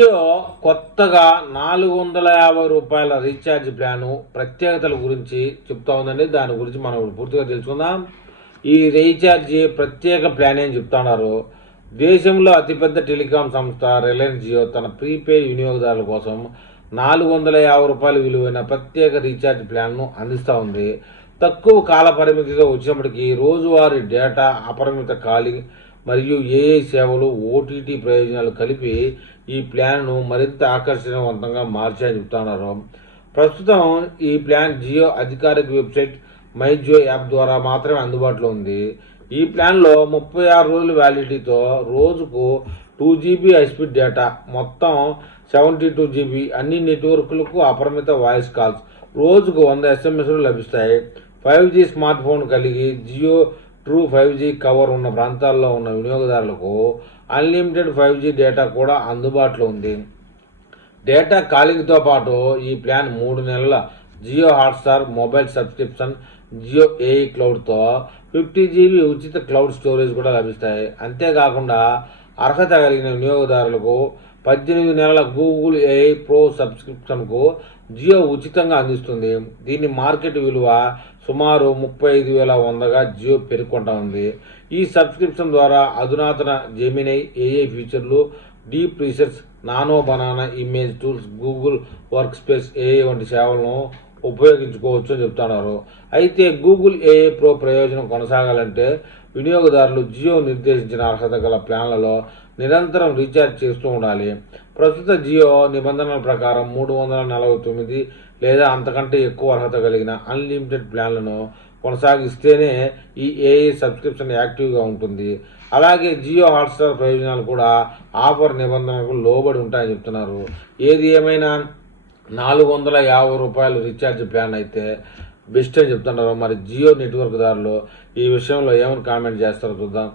జియో కొత్తగా రూ. 450 recharge plan ప్రత్యేకతల గురించి చెప్తా ఉందండి. దాని గురించి మనం పూర్తిగా తెలుసుకుందాం. ఈ రీఛార్జ్ ప్రత్యేక ప్లాన్ అని చెప్తున్నారు. దేశంలో అతిపెద్ద టెలికాం సంస్థ రిలయన్స్ జియో తన ప్రీపెయిడ్ వినియోగదారుల కోసం రూ. 450 విలువైన ప్రత్యేక రీఛార్జ్ ప్లాన్ను అందిస్తూ ఉంది. తక్కువ కాల పరిమితితో వచ్చినప్పటికీ రోజువారీ డేటా, అపరిమిత కాలింగ్ మరియు ఏఐ సేవలు, ఓటీటీ ప్రయోజనాలు కలిపి ఈ ప్లాన్ను మరింత ఆకర్షణీయవంతంగా మార్చాయని చెప్తున్నారు. ప్రస్తుతం ఈ ప్లాన్ జియో అధికారిక వెబ్సైట్ మై జియో యాప్ ద్వారా మాత్రమే అందుబాటులో ఉంది. ఈ ప్లాన్లో 36 రోజుల వ్యాలిడిటీతో రోజుకు 2 GB హైస్పీడ్ డేటా, మొత్తం 72 GB అన్ని నెట్వర్క్లకు అపరిమిత వాయిస్ కాల్స్, రోజుకు 100 SMS లభిస్తాయి. 5G స్మార్ట్ ఫోన్ కలిగి జియో ట్రూ 5G కవర్ ఉన్న ప్రాంతాల్లో ఉన్న వినియోగదారులకు అన్లిమిటెడ్ 5G డేటా కూడా అందుబాటులో ఉంది. డేటా కాలింగ్తో పాటు ఈ ప్లాన్ 3 నెలల Jio Hotstar mobile subscription, Jio AI క్లౌడ్తో 50 GB ఉచిత క్లౌడ్ స్టోరేజ్ కూడా లభిస్తాయి. అంతేకాకుండా అర్హత కలిగిన వినియోగదారులకు 18 నెలల గూగుల్ ఏఐ ప్రో సబ్స్క్రిప్షన్కు జియో ఉచితంగా అందిస్తుంది. దీని మార్కెట్ విలువ సుమారు 35,100గా జియో పేర్కొంటా ఉంది. ఈ సబ్స్క్రిప్షన్ ద్వారా అధునాతన జెమినై ఏఐ ఫీచర్లు, deep research, nano banana image tools, Google work space AI వంటి సేవలను ఉపయోగించుకోవచ్చు అని చెప్తున్నారు. అయితే గూగుల్ ఏఐ ప్రో ప్రయోజనం కొనసాగాలంటే వినియోగదారులు జియో నిర్దేశించిన అర్హత గల ప్లాన్లలో నిరంతరం రీఛార్జ్ చేస్తూ ఉండాలి. ప్రస్తుత జియో నిబంధనల ప్రకారం 349 లేదా అంతకంటే ఎక్కువ అర్హత కలిగిన అన్లిమిటెడ్ ప్లాన్లను కొనసాగిస్తేనే ఈ ఏఐ సబ్స్క్రిప్షన్ యాక్టివ్గా ఉంటుంది. అలాగే జియో హాట్స్టార్ ప్రయోజనాలు కూడా ఆఫర్ నిబంధనలకు లోబడి ఉంటాయని చెప్తున్నారు. ఏది ఏమైనా రూ. 450 రీఛార్జ్ ప్లాన్ అయితే బెస్ట్ అని చెప్తున్నారు. మరి జియో నెట్వర్క్ దారులు ఈ విషయంలో ఏమైనా కామెంట్ చేస్తారో చూద్దాం.